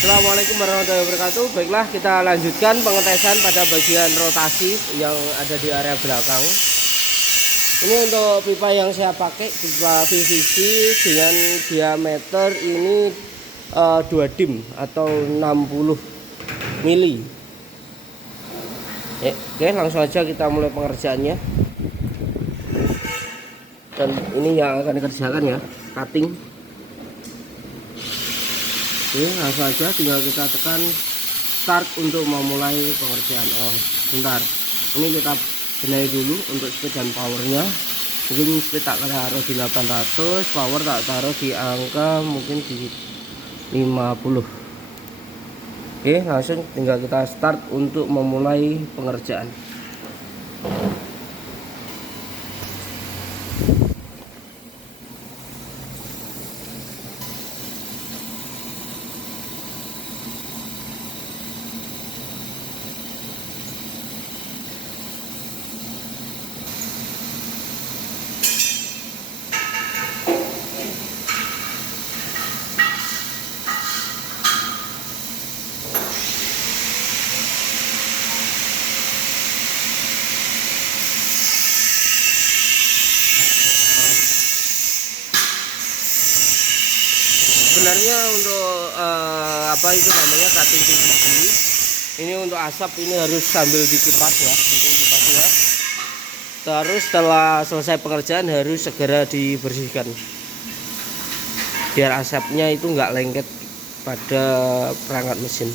Assalamualaikum warahmatullahi wabarakatuh. Baiklah, kita lanjutkan pengetesan pada bagian rotasi yang ada di area belakang. Ini untuk pipa yang saya pakai, pipa PVC dengan diameter ini 2 dim atau 60 mili. Oke, langsung aja kita mulai pengerjaannya. Dan ini yang akan dikerjakan ya, cutting. Oke, langsung aja tinggal kita tekan start untuk memulai pengerjaan. Oh, bentar. Ini kita benahi dulu untuk speed dan powernya. Mungkin speed tak taruh di 800, power tak taruh di angka mungkin di 50. Oke, langsung tinggal kita start untuk memulai pengerjaan. Sebenarnya untuk apa itu namanya cutting PVC ini untuk asap ini harus sambil dikipas ya, untuk kipasnya. Terus setelah selesai pengerjaan harus segera dibersihkan biar asapnya itu nggak lengket pada perangkat mesin.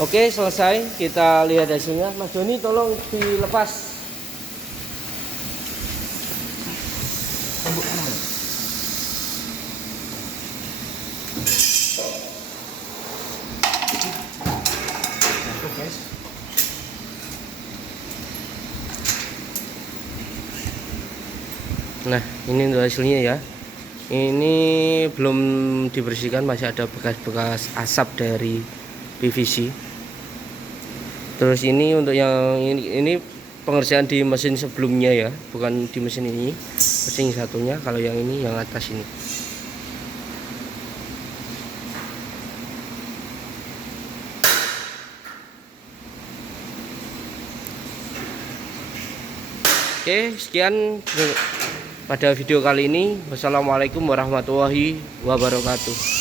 Oke, selesai. Kita lihat hasilnya. Mas Doni tolong dilepas. Nah, ini untuk hasilnya ya. Ini belum dibersihkan, masih ada bekas-bekas asap dari PVC. Terus ini untuk yang ini pengerjaan di mesin sebelumnya ya, bukan di mesin ini. Mesin satunya, kalau yang ini yang atas ini. Oke, sekian pada video kali ini. Wassalamualaikum warahmatullahi wabarakatuh.